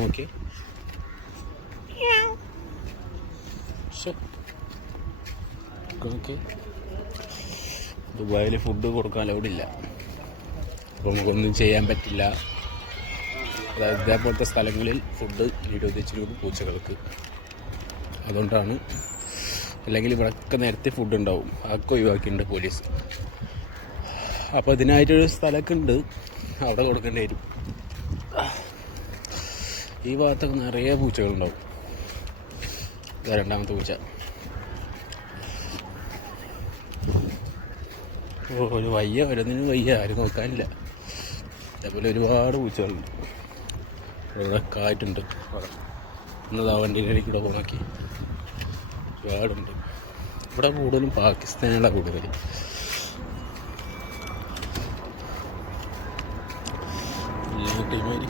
നോക്കി ഓക്കെ. ദുബായിൽ ഫുഡ് കൊടുക്കാൻ അലൗഡില്ല, അപ്പോൾ നമുക്കൊന്നും ചെയ്യാൻ പറ്റില്ല. അതായത് ഇതേപോലത്തെ സ്ഥലങ്ങളിൽ ഫുഡ് നിരോധിച്ചിരുന്നു പൂച്ചകൾക്ക്. അതുകൊണ്ടാണ്, അല്ലെങ്കിൽ ഇവിടെയൊക്കെ നേരത്തെ ഫുഡ് ഉണ്ടാവും, അതൊക്കെ ഒഴിവാക്കിയിട്ടുണ്ട് പോലീസ്. അപ്പോൾ ഇതിനായിട്ടൊരു സ്ഥലമൊക്കെ ഉണ്ട്, അവിടെ കൊടുക്കേണ്ടി വരും. ഈ ഭാഗത്തൊക്കെ നിറയെ പൂച്ചകളുണ്ടാവും. രണ്ടാമത്തെ പൂച്ച. ഒരു വയ്യ, വരുന്നതിന് വയ്യ, ആരും നോക്കാനില്ല. അതേപോലെ ഒരുപാട് പൂച്ചകളുണ്ട്, അതൊക്കെ ആയിട്ടുണ്ട്. എന്നതാ വണ്ടീൻ്റെ ഇടയ്ക്ക് കൂടെ പോണാക്കി ഒരുപാടുണ്ട്. ഇവിടെ കൂടുതലും പാകിസ്ഥാനികളാണ് കൂടുതൽ. ടീമാരി